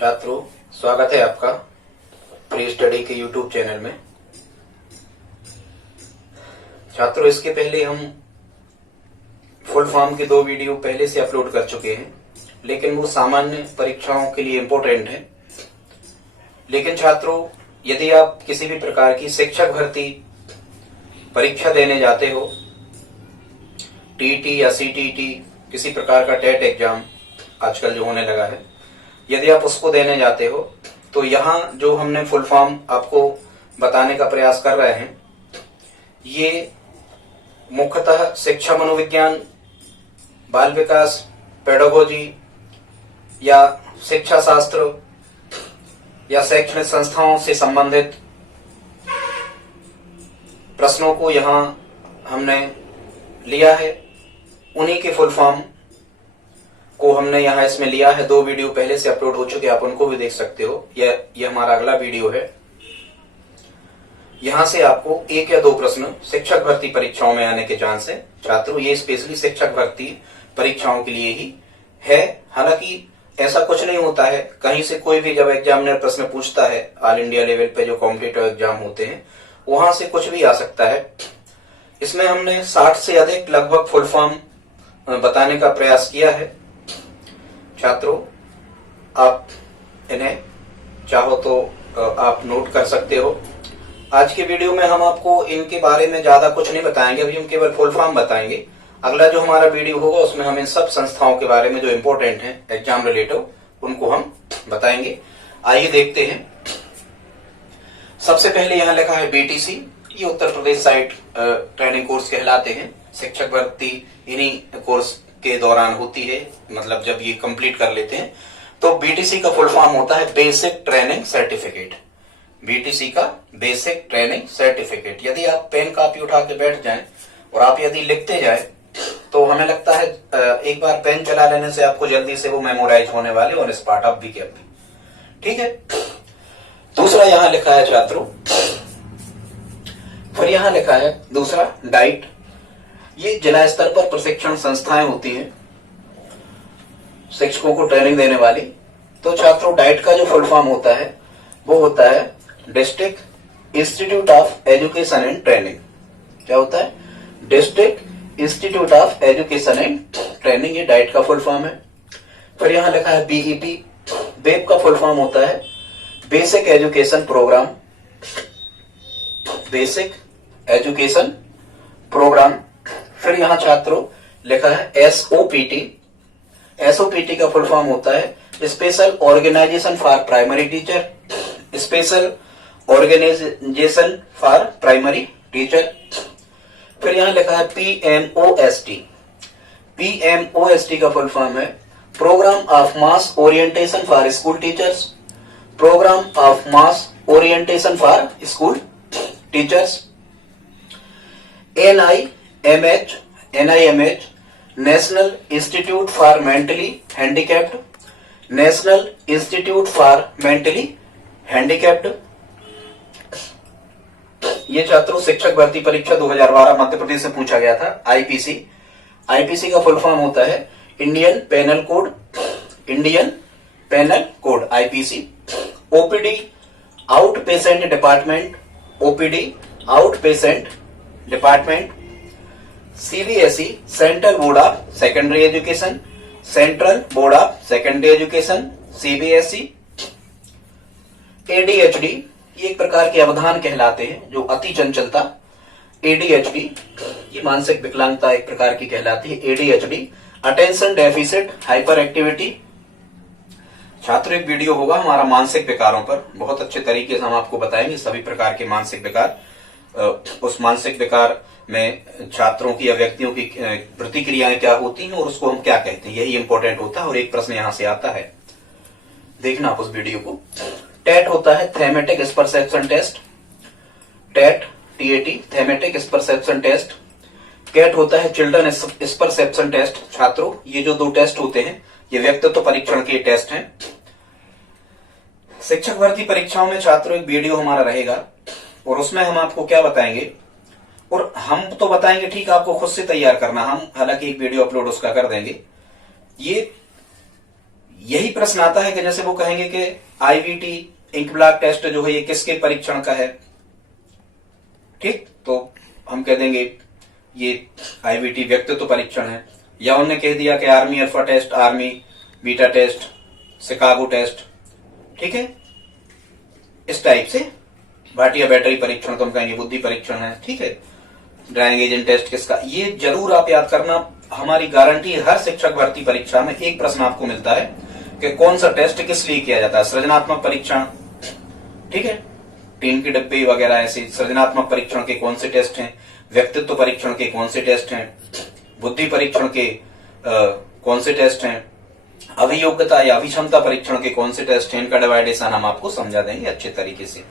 छात्रों, स्वागत है आपका प्री स्टडी के यूट्यूब चैनल में। छात्रों, इसके पहले हम फुल फॉर्म के 2 वीडियो पहले से अपलोड कर चुके हैं, लेकिन वो सामान्य परीक्षाओं के लिए इम्पोर्टेंट है। लेकिन छात्रों, यदि आप किसी भी प्रकार की शिक्षक भर्ती परीक्षा देने जाते हो, टीटी या सीटीटी, किसी प्रकार का टेट एग्जाम आजकल जो होने लगा है, यदि आप उसको देने जाते हो तो यहाँ जो हमने फुल फॉर्म आपको बताने का प्रयास कर रहे हैं, ये मुख्यतः शिक्षा मनोविज्ञान, बाल विकास, पेडागोजी या शिक्षा शास्त्र या शैक्षणिक संस्थाओं से संबंधित प्रश्नों को यहाँ हमने लिया है। उन्हीं के फुल फॉर्म को हमने यहाँ इसमें लिया है। 2 वीडियो पहले से अपलोड हो चुके हैं, आप उनको भी देख सकते हो। ये हमारा अगला वीडियो है। यहाँ से आपको 1 या 2 प्रश्न शिक्षक भर्ती परीक्षाओं में आने के चांस है। छात्रों, ये स्पेशली शिक्षक भर्ती परीक्षाओं के लिए ही है। हालांकि ऐसा कुछ नहीं होता है, कहीं से कोई भी जब एग्जामिनर प्रश्न पूछता है, ऑल इंडिया लेवल पे जो कॉम्पिटिटिव एग्जाम होते हैं, वहां से कुछ भी आ सकता है। इसमें हमने 60 से अधिक लगभग फुल फॉर्म बताने का प्रयास किया है। छात्रों, आप इन्हें चाहो तो आप नोट कर सकते हो। आज के वीडियो में हम आपको इनके बारे में ज्यादा कुछ नहीं बताएंगे, अभी हम केवल फुल फॉर्म बताएंगे। अगला जो हमारा वीडियो होगा उसमें हम इन सब संस्थाओं के बारे में जो इम्पोर्टेंट हैं एग्जाम रिलेटेड, उनको हम बताएंगे। आइए देखते हैं। सबसे पहले यहाँ लिखा है बीटीसी। ये Uttar Pradesh site training course कहलाते हैं। शिक्षक भर्ती इन्हीं कोर्स के दौरान होती है, मतलब जब ये कंप्लीट कर लेते हैं। तो बीटीसी का फुल फॉर्म होता है बेसिक ट्रेनिंग सर्टिफिकेट। बीटीसी का बेसिक ट्रेनिंग सर्टिफिकेट। यदि आप पेन कॉपी उठा के बैठ जाएं और आप यदि लिखते जाएं तो हमें लगता है एक बार पेन चला लेने से आपको जल्दी से वो मेमोराइज होने वाले और स्पॉट अप भी के अब भी। ठीक है। दूसरा यहाँ लिखा है छात्रों, फिर यहाँ लिखा है दूसरा डाइट। ये जिला स्तर पर प्रशिक्षण संस्थाएं होती हैं शिक्षकों को ट्रेनिंग देने वाली। तो छात्रों, डाइट का जो फुल फॉर्म होता है वो होता है district institute of education and training. क्या होता है? District institute of education and training. ये डाइट का फुल फॉर्म है। फिर यहाँ लिखा है बीईपी। बेप का फुल फॉर्म होता है basic education programme. Basic education programme. फिर यहाँ छात्रों लिखा है एसओपीटी। एसओपीटी का फुल फॉर्म होता है special organisation for primary teacher. Special organisation for primary teacher. फिर यहाँ लिखा है पीएमओएसटी। पीएमओएसटी का फुल फॉर्म है programme of mass orientation for school teachers. Programme of mass orientation for school teachers. NIMH national institute for mentally handicapped. National institute for mentally handicapped. ये छात्रों शिक्षक भर्ती परीक्षा 2012 मध्य प्रदेश से पूछा गया था। आईपीसी। आईपीसी का फुल फॉर्म होता है Indian penal code. Indian penal code IPC. OPD out patient department. OPD out patient department. CBSE central board of secondary education. Central board of secondary education CBSE. ADHD ये एक प्रकार के अवधान कहलाते हैं, जो अति चंचलता। एडीएचडी ये मानसिक विकलांगता एक प्रकार की कहलाती है। ADHD attention deficit hyper activity. छात्र, एक वीडियो होगा हमारा मानसिक विकारों पर, बहुत अच्छे तरीके से हम आपको बताएंगे सभी प्रकार के मानसिक विकार। उस मानसिक विकार में छात्रों की या व्यक्तियों की प्रतिक्रियाएं क्या होती हैं और उसको हम क्या कहते हैं, यही इंपॉर्टेंट होता है। और एक प्रश्न यहां से आता है, देखना आप उस वीडियो को। टेट होता है thematic perception test. TAT TAT thematic perception test. CAT होता है चिल्ड्रन परसेप्शन टेस्ट। छात्रों, ये जो 2 टेस्ट होते हैं ये व्यक्तित्व परीक्षण के टेस्ट हैं। शिक्षक भर्ती परीक्षाओं में छात्रों एक वीडियो हमारा रहेगा और उसमें हम आपको क्या बताएंगे, और हम तो बताएंगे ठीक, आपको खुद से तैयार करना। हम हालांकि एक वीडियो अपलोड उसका कर देंगे। यही प्रश्न आता है कि जैसे वो कहेंगे कि आईवीटी इंक ब्लॉक टेस्ट जो है ये किसके परीक्षण का है, ठीक, तो हम कह देंगे ये आईवीटी व्यक्तित्व परीक्षण है। या उन्होंने कह दिया कि army alpha test, army beta test, Chicago test, ठीक है, इस टाइप से। भाटिया बैटरी परीक्षण तो हम कहेंगे बुद्धि परीक्षण है, ठीक है। ड्राइंग एजेंट टेस्ट किसका, ये जरूर आप याद करना। हमारी गारंटी हर शिक्षक भर्ती परीक्षा में एक प्रश्न आपको मिलता है कि कौन सा टेस्ट किस लिए किया जाता है। सृजनात्मक परीक्षण, ठीक है, टीम के डब्बे वगैरह ऐसे सृजनात्मक परीक्षण के कौन से टेस्ट हैं, व्यक्तित्व परीक्षण के कौन से टेस्ट हैं, बुद्धि परीक्षण के कौन से टेस्ट हैं, अभियोग्यता या अभिक्षमता परीक्षण के कौन से टेस्ट हैं, इनका डिवाइडेशन हम आपको समझा देंगे अच्छे तरीके से।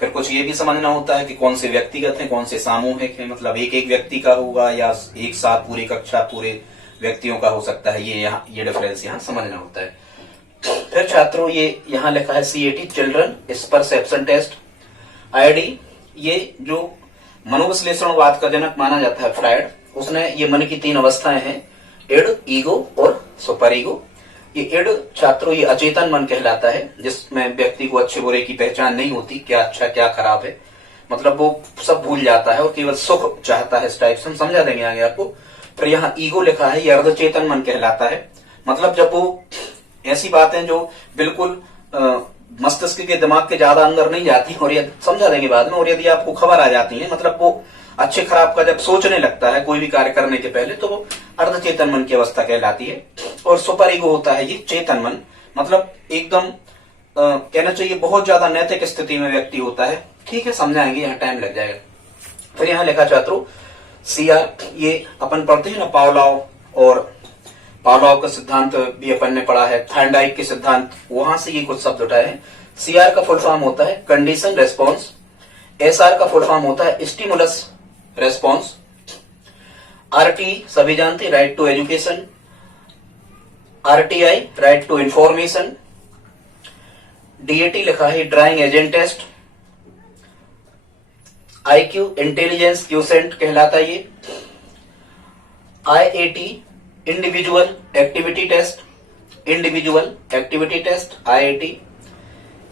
फिर कुछ ये भी समझना होता है कि कौन से व्यक्तिगत हैं, कौन से सामूहिक हैं, मतलब एक एक व्यक्ति का होगा या एक साथ पूरी कक्षा पूरे व्यक्तियों का हो सकता है, ये डिफरेंस यहाँ समझना होता है। फिर छात्रों ये यहाँ लिखा है CAT children perception test. IID ये जो मनोविश्लेषणवाद का जनक माना जाता है फ्रायड, उसने ये मन की 3 अवस्थाएं हैं, इड, ईगो और सुपर ईगो। ये इड छात्रों ये अचेतन मन कहलाता है, जिसमें व्यक्ति को अच्छे बुरे की पहचान नहीं होती, क्या अच्छा क्या खराब है, मतलब वो सब भूल जाता है और केवल सुख चाहता है, इस टाइप से हम समझा देंगे आगे आपको। फिर यहाँ ईगो लिखा है, ये अर्धचेतन मन कहलाता है, मतलब जब वो ऐसी बातें जो बिल्कुल मस्तिष्क के दिमाग के ज्यादा अंदर नहीं जाती, और ये समझा देंगे बाद में, और यदि आपको खबर आ जाती है, मतलब वो अच्छे खराब का जब सोचने लगता है कोई भी कार्य करने के पहले, तो वो अर्धचेतन मन की अवस्था कहलाती है। और सुपर ईगो होता है ये चेतन मन, मतलब एकदम कहना चाहिए बहुत ज्यादा नैतिक स्थिति में व्यक्ति होता है, ठीक है, समझाएंगे, यहाँ टाइम लग जाएगा। फिर यहाँ लिखा छात्रों CR, ये अपन पढ़ते हैं ना पावलोव, और पावलोव का सिद्धांत भी अपन ने पढ़ा है, थॉर्नडाइक के सिद्धांत, वहां से ये कुछ शब्द उठाए हैं। CR का फुल फॉर्म होता है कंडीशन रेस्पॉन्स, SR का फुल फॉर्म होता है स्टिमुलस रेस्पॉन्स, RT सभी जानते right to education, RTI right to information, DAT लिखा है drawing agent test, IQ intelligence quotient कहलाता है ये, IAT individual activity test, individual activity test IAT,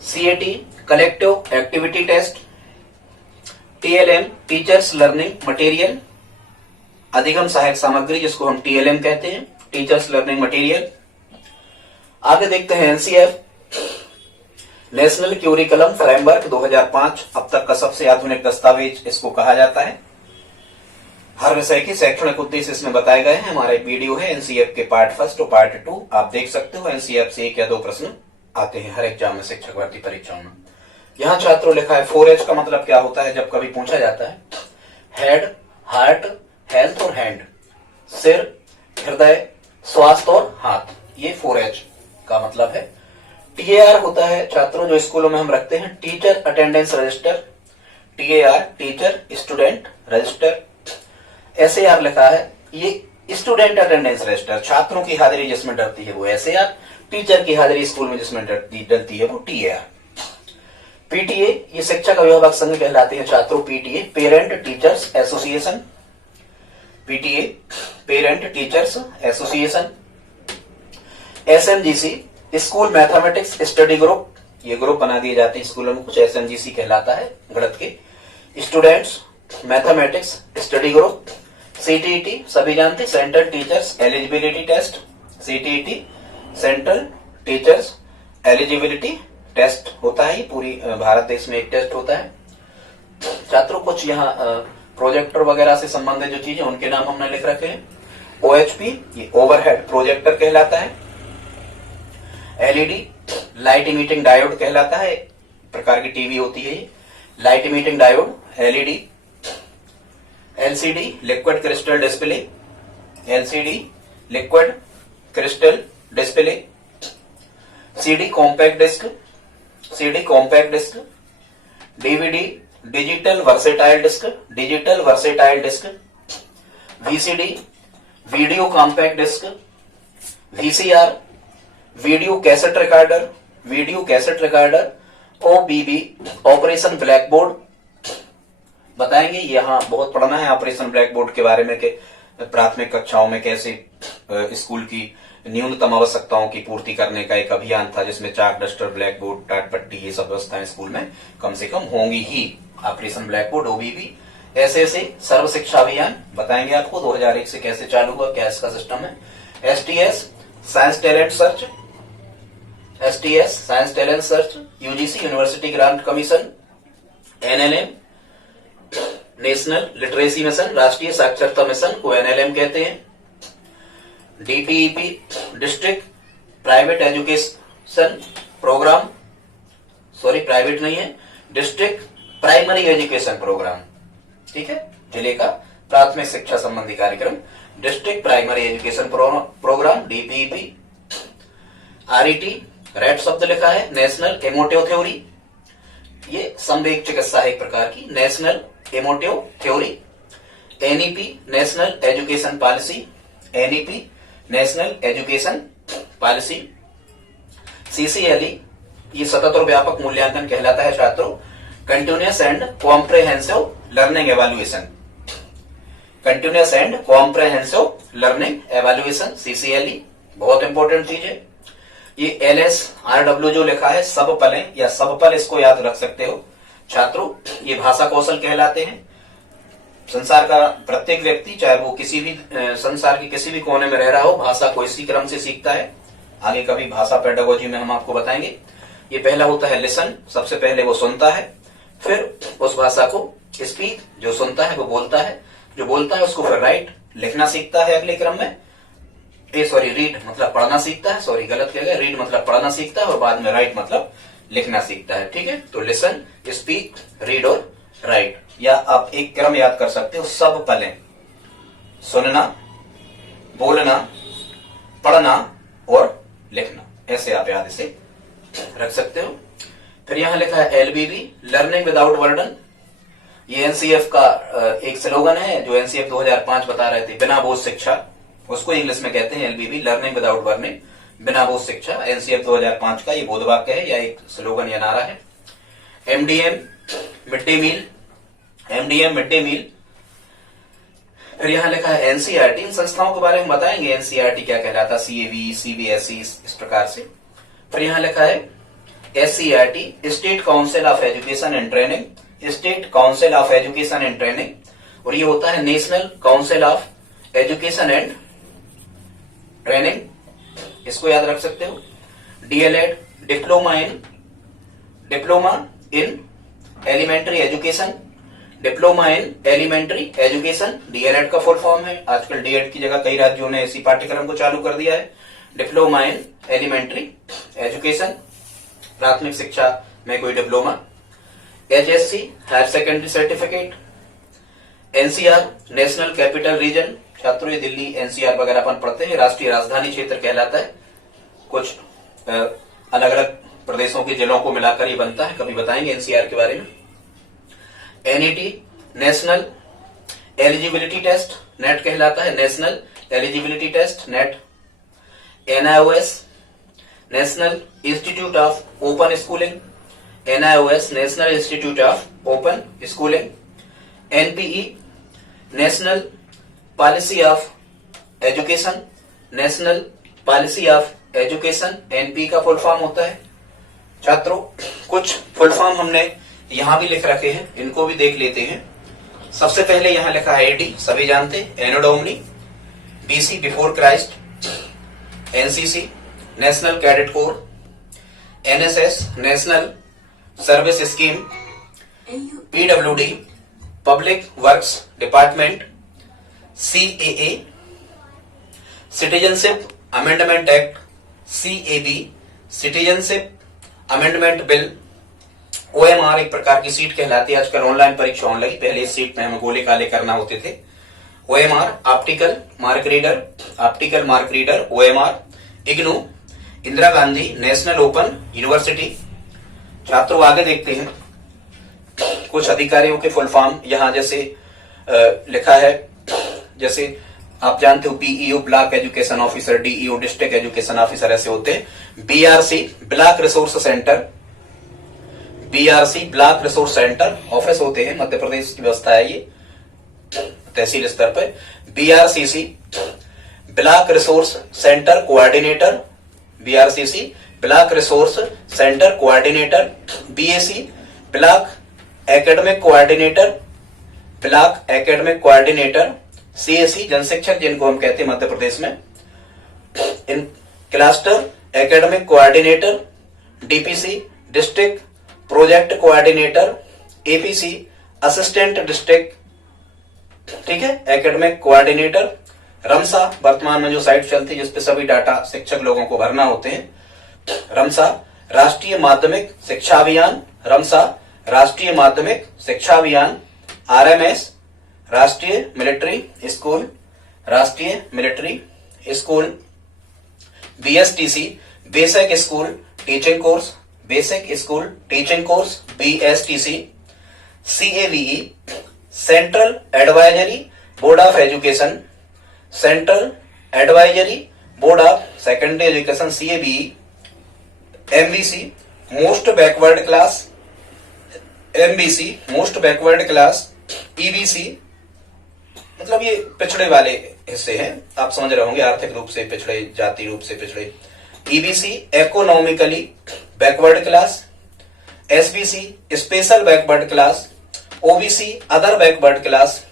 CAT collective activity test, TLM teachers learning material, अधिगम सहायक सामग्री जिसको हम TLM कहते हैं, टीचर्स लर्निंग मटेरियल। आगे देखते हैं NCF नेशनल क्यूरिकुलम फ्रेमवर्क 2005, अब तक का सबसे आधुनिक दस्तावेज इसको कहा जाता है। हर विषय के शैक्षणिक उद्देश्य इसमें बताए गए हैं। हमारा एक वीडियो है NCF के पार्ट 1 और पार्ट 2, आप देख सकते हो। NCF से 1 या 2 प्रश्न आते हैं हर एग्जाम में, शिक्षक भर्ती परीक्षाओं में। यहाँ छात्रों लिखा है 4H का मतलब क्या होता है, जब कभी पूछा जाता है, हेड, हार्ट, हेल्थ और हैंड, सिर, हृदय, स्वास्थ्य और हाथ, ये 4H का मतलब है। TAR होता है छात्रों जो स्कूलों में हम रखते हैं, teacher attendance register, TAR teacher student register. SAR लिखा है ये स्टूडेंट अटेंडेंस रजिस्टर, छात्रों की हाजिरी जिसमें डलती है वो SAR, टीचर की हाजिरी स्कूल में जिसमें डलती है वो TAR। PTA ये शिक्षक अभिभावक संघ कहलाते हैं छात्रों, PTA parent teachers association, PTA parent teachers association. SMGC school mathematics study group, ये ग्रुप बना दिए जाते हैं स्कूलों में, कुछ SMGC कहलाता है गणित के। Students mathematics study group. CTET सभी जानते, central teachers eligibility test, CTET central teachers eligibility test होता है, पूरी भारत देश में एक टेस्ट होता है छात्रों। कुछ यहाँ प्रोजेक्टर वगैरह से संबंधित जो चीजें उनके नाम हमने लिख रखे हैं। OHP ये ओवरहेड प्रोजेक्टर कहलाता है। LED लाइट इमिटिंग डायोड कहलाता है, एक प्रकार की टीवी होती है ये, light emitting diode LED। LCD liquid crystal display, LCD liquid crystal display. CD compact disc, CD compact disc. DVD digital versatile disc, digital versatile disc. VCD video compact disc. VCR video cassette recorder, video cassette recorder. OBB operation black board बताएंगे, यहाँ बहुत पढ़ना है operation black board के बारे में कि प्राथमिक कक्षाओं में कैसे स्कूल की न्यूनतम आवश्यकताओं की पूर्ति करने का एक अभियान था, जिसमें चाक, डस्टर, ब्लैक बोर्ड, टाट पट्टी, ये सब व्यवस्थाएं स्कूल में कम से कम होंगी ही। ऑपरेशन ब्लैक बोर्ड, OBB, ऐसे सर्व शिक्षा अभियान बताएंगे आपको 2001 से कैसे चालू हुआ, क्या इसका सिस्टम है। STS science talent search, STS science talent search, UGC university grant commission, NLM national literacy mission, राष्ट्रीय साक्षरता मिशन को NLM कहते हैं। DPEP district private education programme, sorry private नहीं है, डिस्ट्रिक्ट प्राइमरी एजुकेशन प्रोग्राम, ठीक है, जिले का प्राथमिक शिक्षा संबंधी कार्यक्रम, district primary education programme, DPEP। RET rate शब्द लिखा है, नेशनल एमोटिव थ्योरी, ये संवेग चिकित्सा है एक प्रकार की, national emotive theory. NEP national education policy, NEP national education policy. CCLE ये सतत और व्यापक मूल्यांकन कहलाता है छात्रों, continuous and comprehensive learning evaluation, continuous and comprehensive learning evaluation, CCLE बहुत इंपॉर्टेंट चीज है। ये LSRW जो लिखा है, सब पलें या सब पल, इसको याद रख सकते हो छात्रों, ये भाषा कौशल कहलाते हैं। संसार का प्रत्येक व्यक्ति, चाहे वो किसी भी संसार के किसी भी कोने में रह रहा हो, भाषा को इसी क्रम से सीखता है। आगे कभी भाषा पेडागोजी में हम आपको बताएंगे। ये पहला होता है लिसन, सबसे पहले वो सुनता है, फिर उस भाषा को स्पीक, जो सुनता है वो बोलता है, जो बोलता है उसको फिर राइट, लिखना सीखता है अगले क्रम में। रीड मतलब पढ़ना सीखता है, सॉरी गलत कह गया, रीड मतलब पढ़ना सीखता है और बाद में राइट मतलब लिखना सीखता है, ठीक है। तो लिसन, स्पीक, रीड और राइट, या आप एक क्रम याद कर सकते हो, सब पलें, सुनना, बोलना, पढ़ना और लिखना, ऐसे आप याद इसे रख सकते हो। फिर यहां लिखा है LBB लर्निंग विदाउट बर्डन, ये NCF का एक स्लोगन है जो NCF 2005 बता रहे थे, बिना बोझ शिक्षा, उसको इंग्लिश में कहते हैं LBB लर्निंग विदाउट बर्निंग, बिना बोझ शिक्षा, NCF 2005 का ये बोध वाक्य है या एक स्लोगन या नारा है। MDM mid day meal, MDM mid day meal. फिर यहां लिखा है NCERT, इन संस्थाओं के बारे में बताएंगे NCERT क्या कहलाता, CAB, CBSE, इस प्रकार से। फिर यहां लिखा है SCERT state council of education and training, state council of education and training, और ये होता है national council of education and training, इसको याद रख सकते हो। DLED diploma in elementary education, diploma in elementary education, DLED का फुल फॉर्म है। आजकल DED की जगह कई राज्यों ने इसी पाठ्यक्रम को चालू कर दिया है, डिप्लोमा इन एलिमेंट्री एजुकेशन, प्राथमिक शिक्षा में कोई diploma. HSC higher secondary certificate. NCR national capital region, छात्रों ये दिल्ली NCR वगैरह अपन पढ़ते हैं, राष्ट्रीय राजधानी क्षेत्र कहलाता है, कुछ अलग अलग प्रदेशों के जिलों को मिलाकर ये बनता है, कभी बताएंगे NCR के बारे में। NET national eligibility test, NET कहलाता है, national eligibility test, NET. NIOS national institute of open schooling, NIOS national institute of open schooling. NPE national policy of education, national policy of education, NP का full form होता है। छात्रों कुछ full form हमने यहां भी लिख रखे हैं, इनको भी देख लेते हैं। सबसे पहले यहां लिखा है AD, सभी जानते हैं, anno domini, BC before Christ, NCC national cadet corps, NSS national service scheme, PWD public works department, CAA citizenship amendment act, CAB citizenship amendment bill. OMR एक प्रकार की सीट कहलाती है, आजकल ऑनलाइन परीक्षा होने लगी, पहले इस सीट में हमें गोले काले करना होते थे। OMR optical mark reader OMR। IGNOU Indira Gandhi national open university. छात्रों आगे देखते हैं कुछ अधिकारियों के फुल फॉर्म, यहां जैसे लिखा है, जैसे आप जानते हो PEO block education officer, DEO district education officer, ऐसे होते हैं। BRC block resource centre, BRC block resource centre office होते हैं, मध्य प्रदेश की व्यवस्था है ये तहसील स्तर पर। BRCC block resource centre coordinator BRCC, block resource centre coordinator BAC, block academic coordinator, block academic coordinator CAC, जनशिक्षक जिनको हम कहते हैं मध्य प्रदेश में, इन cluster academic coordinator DPC, district project coordinator APC, assistant district, ठीक है, एकेडमिक कोऑर्डिनेटर। रमसा वर्तमान में जो साइट चलती है जिसपे सभी डाटा शिक्षक लोगों को भरना होते हैं। रमसा राष्ट्रीय माध्यमिक शिक्षा अभियान, रमसा राष्ट्रीय माध्यमिक शिक्षा अभियान। RMS राष्ट्रीय मिलिट्री स्कूल, राष्ट्रीय military school. BSTC basic school teaching course, basic school teaching course BSTC। CAVE central advisory board of education, central advisory board of secondary education CAVE। MBC most backward class, MBC most backward class. EBC मतलब ये पिछड़े वाले हिस्से हैं, आप समझ रहे होंगे, आर्थिक रूप से पिछड़े, जाति रूप से पिछड़े। EBC economically backward class. SBC special backward class. OBC other backward class.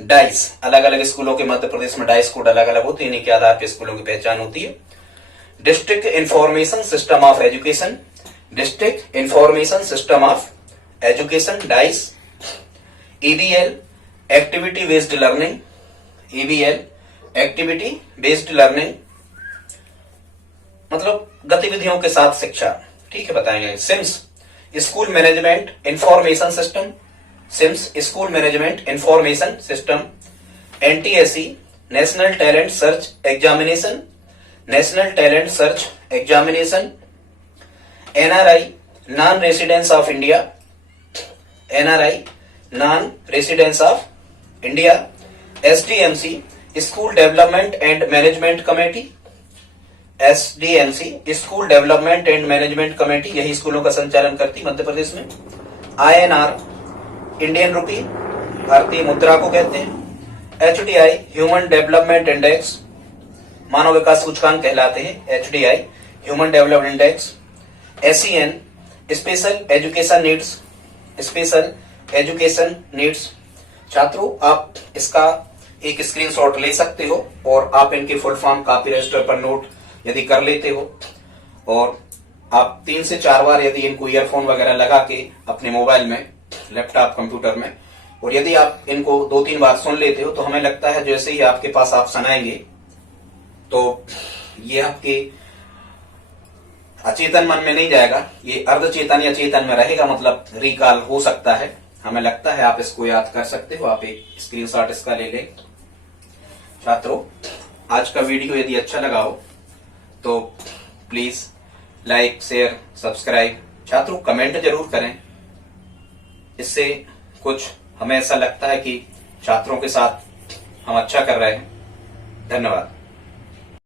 Dice अलग अलग स्कूलों के मध्य प्रदेश में डाइस कोड अलग अलग होते हैं, इन्हीं के आधार पर स्कूलों की पहचान होती है। District information system of education, district information system of education DISE. EBL activity based learning, EBL activity based learning मतलब गतिविधियों के साथ शिक्षा, ठीक है, बताएंगे। SIMS school management information system, SIMS school management information system. NTSE national talent search examination, national talent search examination. NRI non residence of India, NRI non residence of India. SDMC school development and management committee, SDMC school development and management committee, यही स्कूलों का संचालन करती मध्य प्रदेश में। INR Indian rupee भारतीय मुद्रा को कहते हैं। HDI ह्यूमन डेवलपमेंट इंडेक्स मानव विकास सूचकांक कहलाते हैं, HDI human development index. SEN special education needs, special education needs. छात्रों आप इसका एक स्क्रीनशॉट ले सकते हो और आप इनके फुल फॉर्म कॉपी रजिस्टर पर नोट यदि कर लेते हो और आप 3 से 4 बार यदि इनको ईयरफोन वगैरह लगा के अपने मोबाइल में, लैपटॉप, कंप्यूटर में, और यदि आप इनको 2-3 बार सुन लेते हो तो हमें लगता है जैसे ही आपके पास आप सुनाएंगे तो ये आपके अचेतन मन में नहीं जाएगा, ये अर्धचेतन या चेतन में रहेगा, मतलब रिकॉल हो सकता है। हमें लगता है आप इसको याद कर सकते हो, आप एक स्क्रीनशॉट इसका ले लें। छात्रों आज का वीडियो यदि अच्छा लगा हो तो प्लीज लाइक, शेयर, सब्सक्राइब। छात्रों कमेंट जरूर करें, इससे कुछ हमें ऐसा लगता है कि छात्रों के साथ हम अच्छा कर रहे हैं। धन्यवाद।